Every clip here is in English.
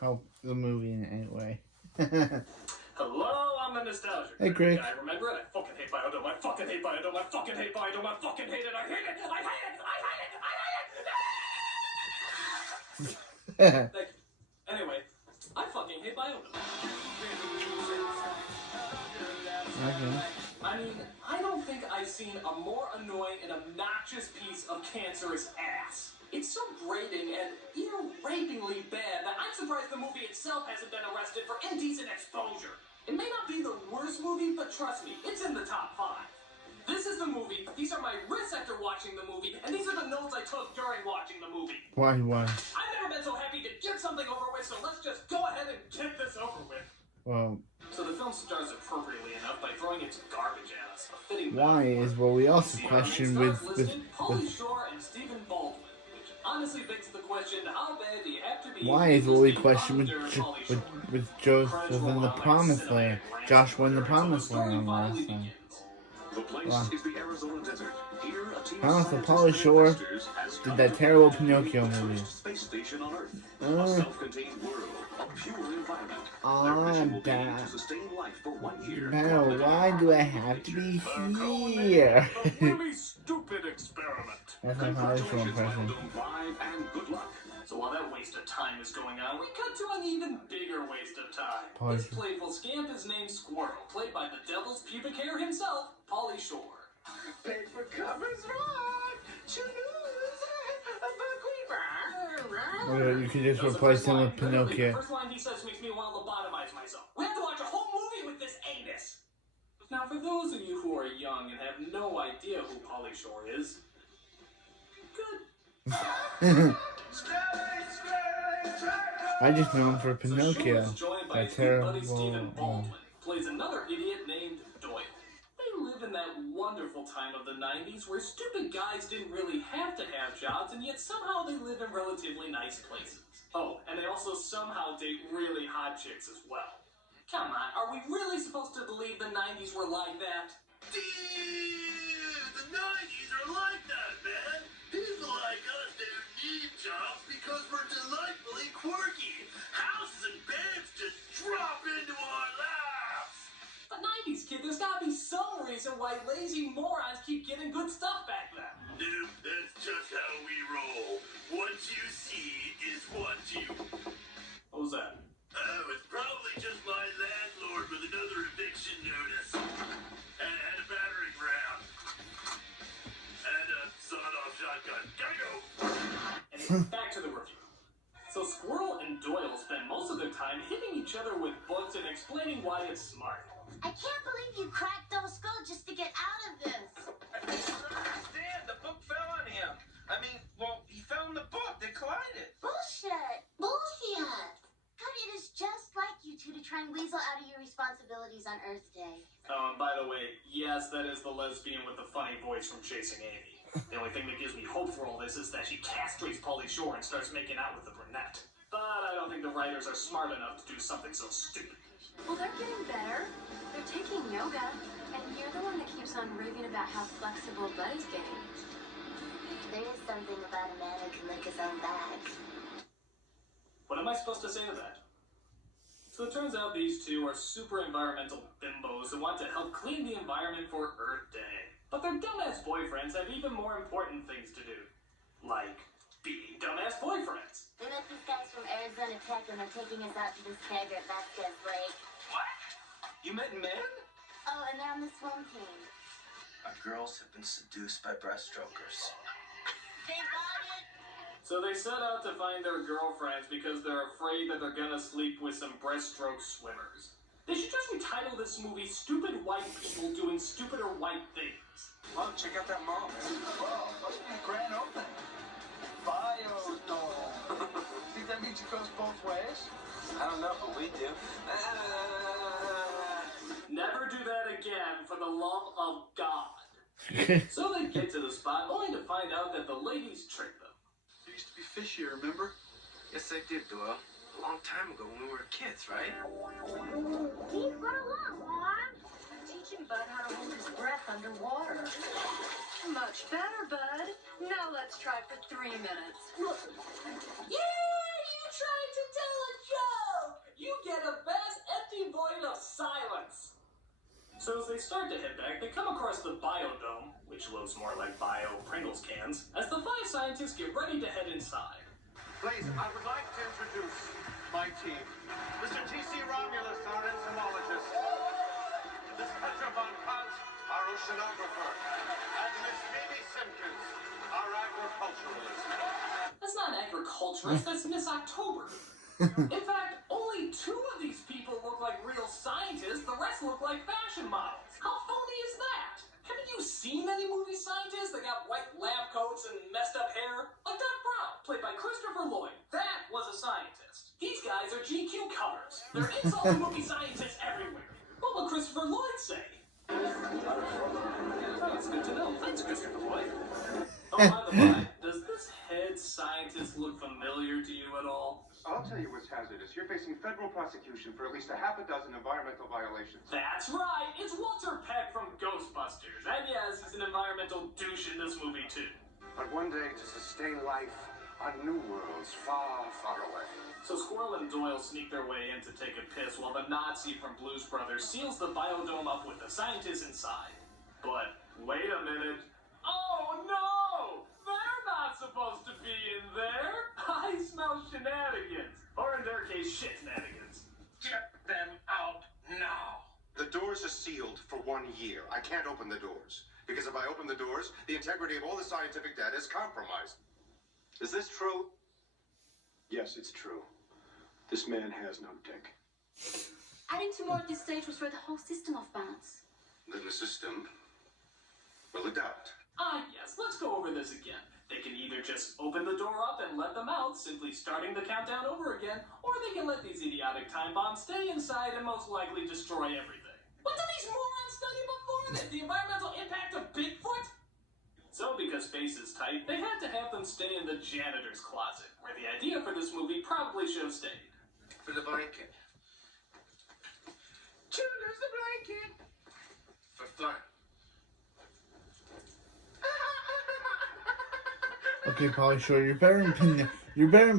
help the movie in any way. Hello, I'm the nostalgia. Hey, Greg. I remember it. I fucking hate Biodome. I fucking hate Biodome. I fucking hate Biodome. I fucking hate it. I hate it. I hate it. I hate it. I hate it. Thank you. Anyway, I fucking hate Biodome. Okay. I mean, I don't think I've seen a more annoying and obnoxious piece of cancerous ass. It's so grating and ear-rapingly bad that I'm surprised the movie itself hasn't been arrested for indecent exposure. It may not be the worst movie, but trust me, it's in the top 5. This is the movie, these are my wrists after watching the movie, and these are the notes I took during watching the movie. Why? I've never been so happy to get something over with, so let's just go ahead and get this over with. Well, So the film starts appropriately enough by throwing its garbage at us. A fitting why is what we also See, question our main with stars listed, Pauly Shore and Stephen Baldwin, which honestly begs the question, how bad do you have to be? why is what we listed question under Pauly Shore? with Joseph Credits in roll the out like Promised cinematic Land, rants Joshua in the so Promised story Land finally last time. begins. The place Wow. is the Arizona desert. Here, a team How of else the scientists Pauly and Shore investors has did come that to terrible create Pinocchio the movie? first space station on Earth. A Uh, self-contained world, a pure environment. Their mission will be to sustain life for 1 year. Now, why do I have to be here? A really stupid experiment. That's my Pauly Shore Congratulations, impression. Biodome 5, and good luck. So while that waste of time is going on, we cut to an even bigger waste of time. Pauly This Shore. playful scamp is named Squirrel, played by the devil's pubic hair himself, Pauly Shore. Paper covers rock. You lose a Or you could just replace him with The Pinocchio. first line he says makes me want to lobotomize myself. We have to watch a whole movie with this anus. Now, for those of you who are young and have no idea who Pauly Shore is, good. I just know him for So Shore Pinocchio. is joined by That his good buddy terrible. Stephen Baldwin, plays another idiot named Doyle. They live in that wonderful time of the 90s where stupid guys didn't really have to have jobs, and yet somehow they live in relatively nice places. Oh, and they also somehow date really hot chicks as well. Come on, are we really supposed to believe the 90s were like that? Dude, the 90s are like that, man. People like us don't need jobs because we're delightfully quirky. Houses and beds just drop into our laps. The 90s, kid, there's gotta be some reason why lazy morons keep getting good stuff back then. Dude, that's just how we roll. What you see is what you... What was that? Oh, it's probably just my landlord with another eviction notice. And a battering ram. And a sawed-off shotgun. Gotta go. And back to the review. So Squirrel and Doyle spend most of their time hitting each other with books and explaining why it's smart. I can't believe you cracked those skulls just to get out of this. I don't understand. The book fell on him. I mean, well, he fell in the book. They collided. Bullshit. Bullshit. God, it is just like you two to try and weasel out of your responsibilities on Earth Day. Oh, and by the way, yes, that is the lesbian with the funny voice from Chasing Amy. The only thing that gives me hope for all this is that she castrates Pauly Shore and starts making out with the brunette. But I don't think the writers are smart enough to do something so stupid. Well, they're getting better. They're taking yoga. And you're the one that keeps on raving about how flexible Bud is getting. There is something about a man who can lick his own back. What am I supposed to say to that? So it turns out these two are super environmental bimbos who want to help clean the environment for Earth Day. But their dumbass boyfriends have even more important things to do. Like being dumbass boyfriends. We met these guys from Arizona Tech and they're taking us out to this Taggart Vasquez Lake. What? You met men? Oh, and they're on the swim team. Our girls have been seduced by breaststrokers. They got it. So they set out to find their girlfriends because they're afraid that they're gonna sleep with some breaststroke swimmers. They should just retitle this movie Stupid White People Doing Stupider White Things. Well, check out that mall, man. Whoa, must be a grand opening. Biodome. Think that means it goes both ways? I don't know, but we do. Never do that again, for the love of God. So they get to the spot only to find out that the ladies tricked them. There used to be fish here, remember? Yes, I did, Doyle. A long time ago when we were kids, right? Please go along, Mom. Teaching Bud how to hold his breath underwater. Much better, Bud. Now let's try for 3 minutes. Yeah, you trying to tell a joke! You get a vast empty void of silence. So as they start to head back, they come across the biodome, which looks more like bio Pringles cans, as the 5 scientists get ready to head inside. Please, I would like to introduce my team. Mr. T.C. Romulus, our entomologist. Miss Petra von Kant, our oceanographer. And Miss Mimi Simpkins, our agriculturalist. That's not an agriculturist, that's Miss October. In fact, only 2 of these people look like real scientists, the rest look like fashion models. How phony is that? Haven't you seen any movie scientists that got white lab coats and messed up hair? Like Doc Brown, played by Christopher Lloyd. That was a scientist. These guys are GQ covers. They're insulting movie scientists everywhere. What will Christopher Lloyd say? Oh, it's good to know. Thanks, Christopher Lloyd. Oh, by the way, does this head scientist look familiar to you at all? I'll tell you what's hazardous. You're facing federal prosecution for at least a half a dozen environmental violations. That's right, it's Walter Peck from Ghostbusters. And yes, he's an environmental douche in this movie too. But one day to sustain life on new worlds far, far away. So Squirrel and Doyle sneak their way in to take a piss while the Nazi from Blues Brothers seals the biodome up with the scientists inside. But wait a minute. Oh no! They're not supposed to be in there! I smell shenanigans. Or in their case, shit-nanigans. Get them out now! The doors are sealed for 1 year. I can't open the doors. Because if I open the doors, the integrity of all the scientific data is compromised. Is this true? Yes, it's true. This man has no dick. Adding 2 more at this stage will throw the whole system off balance. Then the system will adapt. Ah, yes, let's go over this again. They can either just open the door up and let them out, simply starting the countdown over again, or they can let these idiotic time bombs stay inside and most likely destroy everything. What do these morons study before this? The environmental impact of Bigfoot? So, because space is tight, they had to have them stay in the janitor's closet, where the idea for this movie probably should have stayed. For the blanket. Choose the blanket. For fun. Okay, Polly Shore, you're better in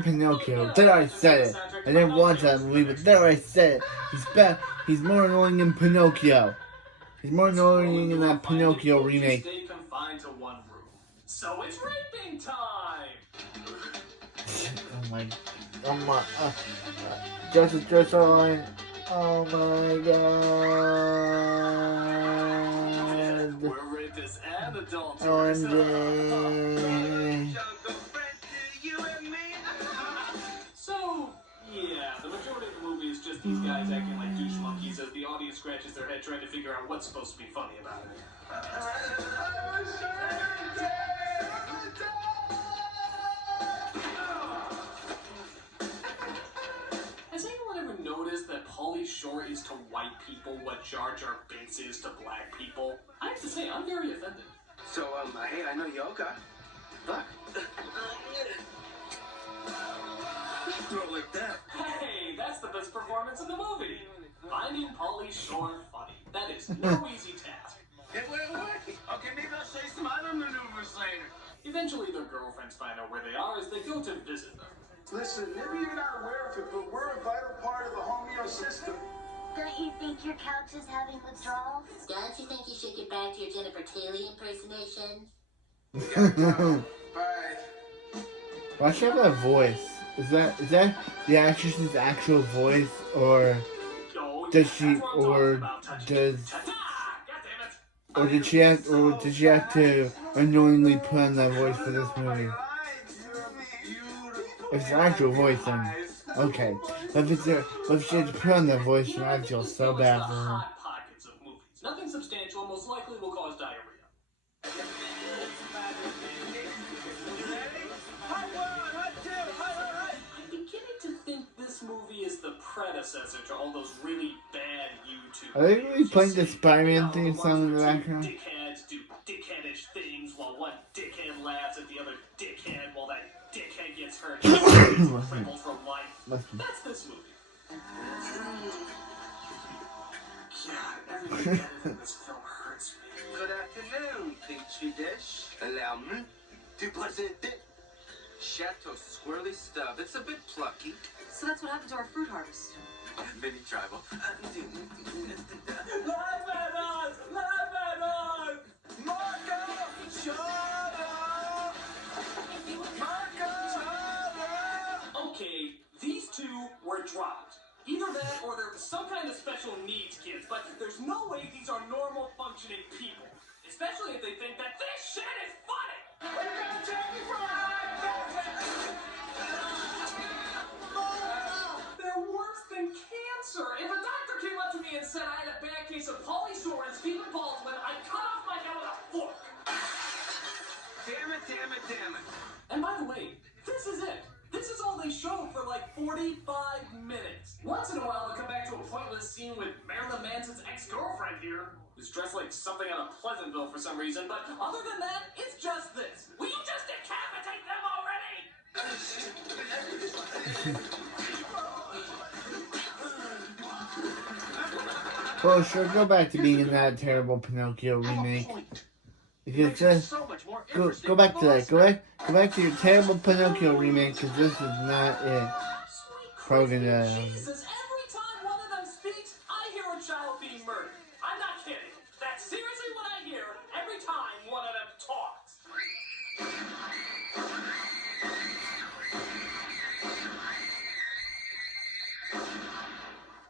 Pinocchio. There I said it. I didn't watch that movie, but there I said it. He's more annoying in Pinocchio. He's more annoying in that Pinocchio remake. Stay confined to one room. So it's raping time! Oh my, just on. Oh my god. We're rapists and adulterers. So, yeah, the majority of the movie is just these guys acting like douche monkeys as the audience scratches their head trying to figure out what's supposed to be funny about it. Has anyone ever noticed that Pauly Shore is to white people what Jar Jar Binks is to black people? I have to say, I'm very offended. So, hey, I know yoga. Look. Throw it like that. Hey, that's the best performance in the movie. Finding Pauly Shore funny. That is no easy task. Hey, wait. Okay, maybe I'll show you some other maneuvers later. Eventually, their girlfriends find out where they are as they go to visit them. Listen, maybe you're not aware of it, but we're a vital part of the homeo system. Don't you think your couch is having withdrawals? Don't you think you should get back to your Jennifer Tilly impersonation? Bye. Why should I have that voice? Is that the actress's actual voice, or does she, or does, or did she have to unknowingly put on that voice for this movie? If it's an actual voice, then okay. But if she had to put on that voice, then I feel so bad for her. Pockets of movies. Nothing substantial, most likely will cause diarrhea. I'm beginning to think this movie is the predecessor to all those really bad YouTube Are they really videos playing you the see. Spider-Man theme The ones song in the where two background? Dickheads do dickheadish things while one dickhead laughs at the other dickhead while that dickhead gets hurt and crippled for life. That's this movie. God, every minute in this film hurts me. Good afternoon, Petri Dish. Allow me to present it. Chateau Squirrely Stub. It's a bit plucky. So that's what happened to our fruit harvest. Mini tribal. Laugh at us! Laugh at us! Marco! Shut up! Marco! Shut up! Okay, these two were dropped. Either that or they're some kind of special needs kids, but there's no way these are normal functioning people. Especially if they think that this shit is funny! We're gonna take you for a ride! They're worse than cancer! If a doctor came up to me and said I had a bad case of Pauly Shore and Stephen Baldwin, I'd cut off my head with a fork! Damn it, damn it, damn it. And by the way, this is it. This is all they showed for like 45 minutes. Once in a while, they'll come back to a pointless scene with Marilyn Manson's ex-girlfriend here, who's dressed like something out of Pleasantville for some reason, but other than that, it's just this. Will you just decapitate them already? Well, sure, go back to being in that terrible Pinocchio remake. Because just go back to that. Go back to your terrible Pinocchio remake, because this is not it. Probably gonna. Jesus, every time one of them speaks, I hear a child being murdered. I'm not kidding. That's seriously what I hear every time one of them talks.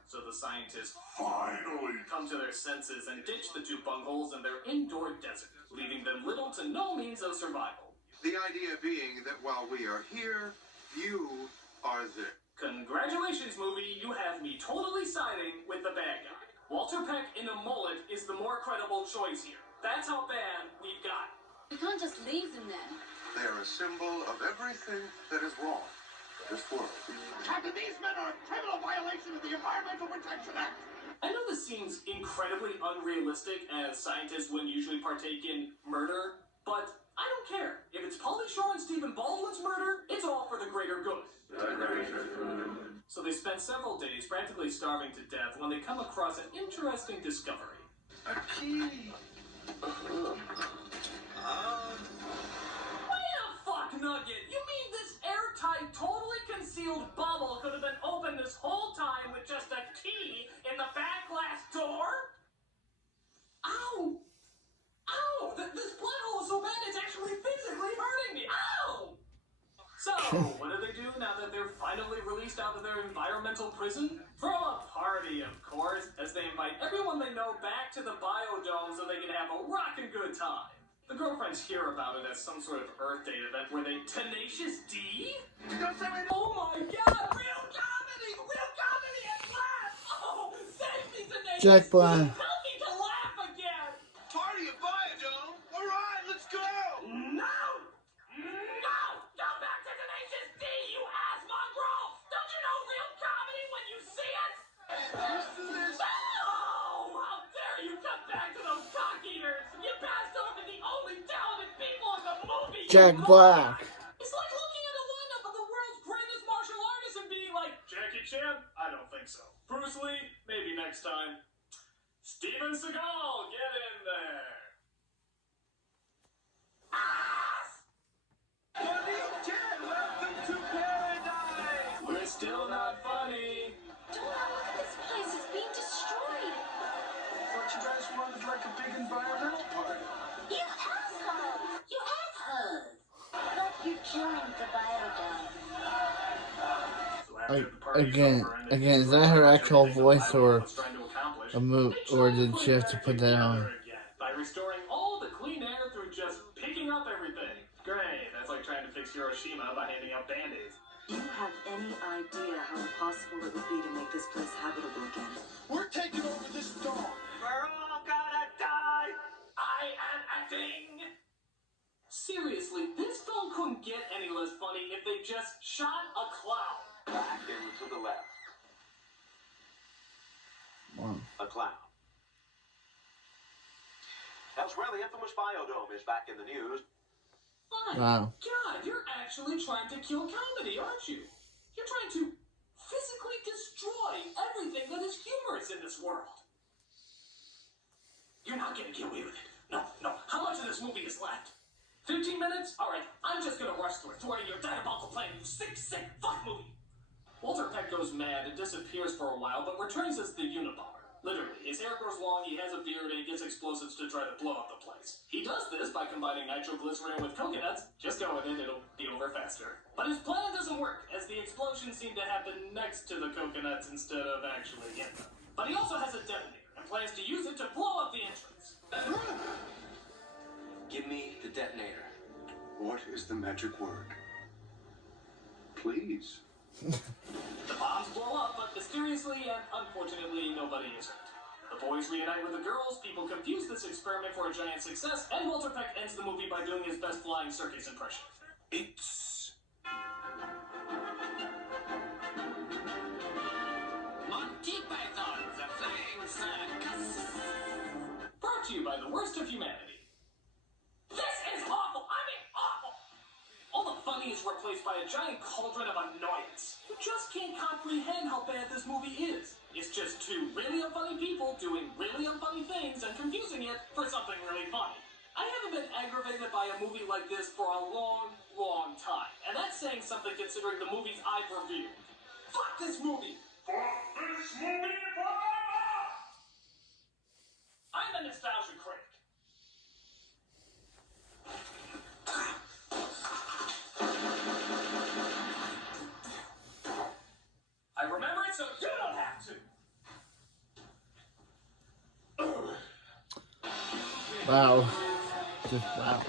So the scientists finally come to their senses and ditch the two bungholes in their indoor desert, leaving them little to no means of survival. The idea being that while we are here, you are there. Congratulations, movie, you have me totally siding with the bad guy. Walter Peck in a mullet is the more credible choice here. That's how bad we've got it. We can't just leave them then. They are a symbol of everything that is wrong in this world. Captain, these men are a criminal violation of the Environmental Protection Act. I know this seems incredibly unrealistic, as scientists wouldn't usually partake in murder, but I don't care. If it's Pauly Shore and Stephen Baldwin's murder, it's all for the greater good. So they spend several days practically starving to death when they come across an interesting discovery. A key. Wait a fuck nugget! You mean this airtight, totally concealed bubble could have been opened this whole time with just a key in the back glass door? Ow! Ow! This blood hole is so bad it's actually physically hurting me! Ow! So, what do they do now that they're finally released out of their environmental prison? Throw a party, of course, as they invite everyone they know back to the biodome so they can have a rockin' good time. The girlfriends hear about it as some sort of Earth Day event where they Tenacious D? Oh my god, real comedy! Real comedy at last! Oh, save me, Tenacious Jack Black. D! Help me to laugh again! Party at Biodome. All right, let's go. No! No! Go back to Tenacious D, you ass mongrel! Don't you know real comedy when you see it? Oh! How dare you come back to those cock eaters! You passed over the only talented people in the movie! Jack Black. It's like looking at a lineup of the world's greatest martial artists and being like, Jackie Chan? I don't think so. Bruce Lee? Maybe next time. Steven Seagal, get in there! Funny Jen, welcome to paradise! We're still not funny. Look at this place. It's being destroyed. Thought you guys wanted like a big environmental party. You assholes! You assholes! But you're killing the biodome. So after the party's Again, over and they is that her actual voice or what's trying to accomplish, a move, or did she have to put that on? by restoring all the clean air through just picking up everything. Great. That's like trying to fix Hiroshima by handing out band-aids. Do you have any idea how impossible it would be to make this place habitable again? We're taking over this dome. We're all gonna die! I am acting. Seriously, this film couldn't get any less funny if they just shot a clown. Back and to the left. Wow. A clown. Elsewhere, the infamous Biodome is back in the news. My Wow. God, you're actually trying to kill comedy, aren't you? You're trying to physically destroy everything that is humorous in this world. You're not gonna get away with it. No, no. How much of this movie is left? 15 minutes? Alright, I'm just gonna rush through it. Thwarting your diabolical plan, you sick fuck movie! Walter Peck goes mad and disappears for a while, but returns as the Unabomber. Literally, his hair grows long, he has a beard, and he gets explosives to try to blow up the place. He does this by combining nitroglycerin with coconuts. Just go with it, it'll be over faster. But his plan doesn't work, as the explosions seem to happen next to the coconuts instead of actually in them. But he also has a detonator, and plans to use it to blow up the entrance. Give me the detonator. What is the magic word? Please. The bombs blow up, but mysteriously and unfortunately, nobody is hurt. The boys reunite with the girls, people confuse this experiment for a giant success, and Walter Peck ends the movie by doing his best flying circus impression. It's Monty Python, the Flying Circus. Brought to you by the worst of humanity. This is awful! I mean awful! All the funny is replaced by a giant cauldron of annoyance. You just can't comprehend how bad this movie is. It's just two really unfunny people doing really unfunny things and confusing it for something really funny. I haven't been aggravated by a movie like this for a long, long time. And that's saying something considering the movies I've reviewed. Fuck this movie! Fuck this movie forever! I'm a nostalgia critic. I remember it so you don't have to! Wow. Just wow.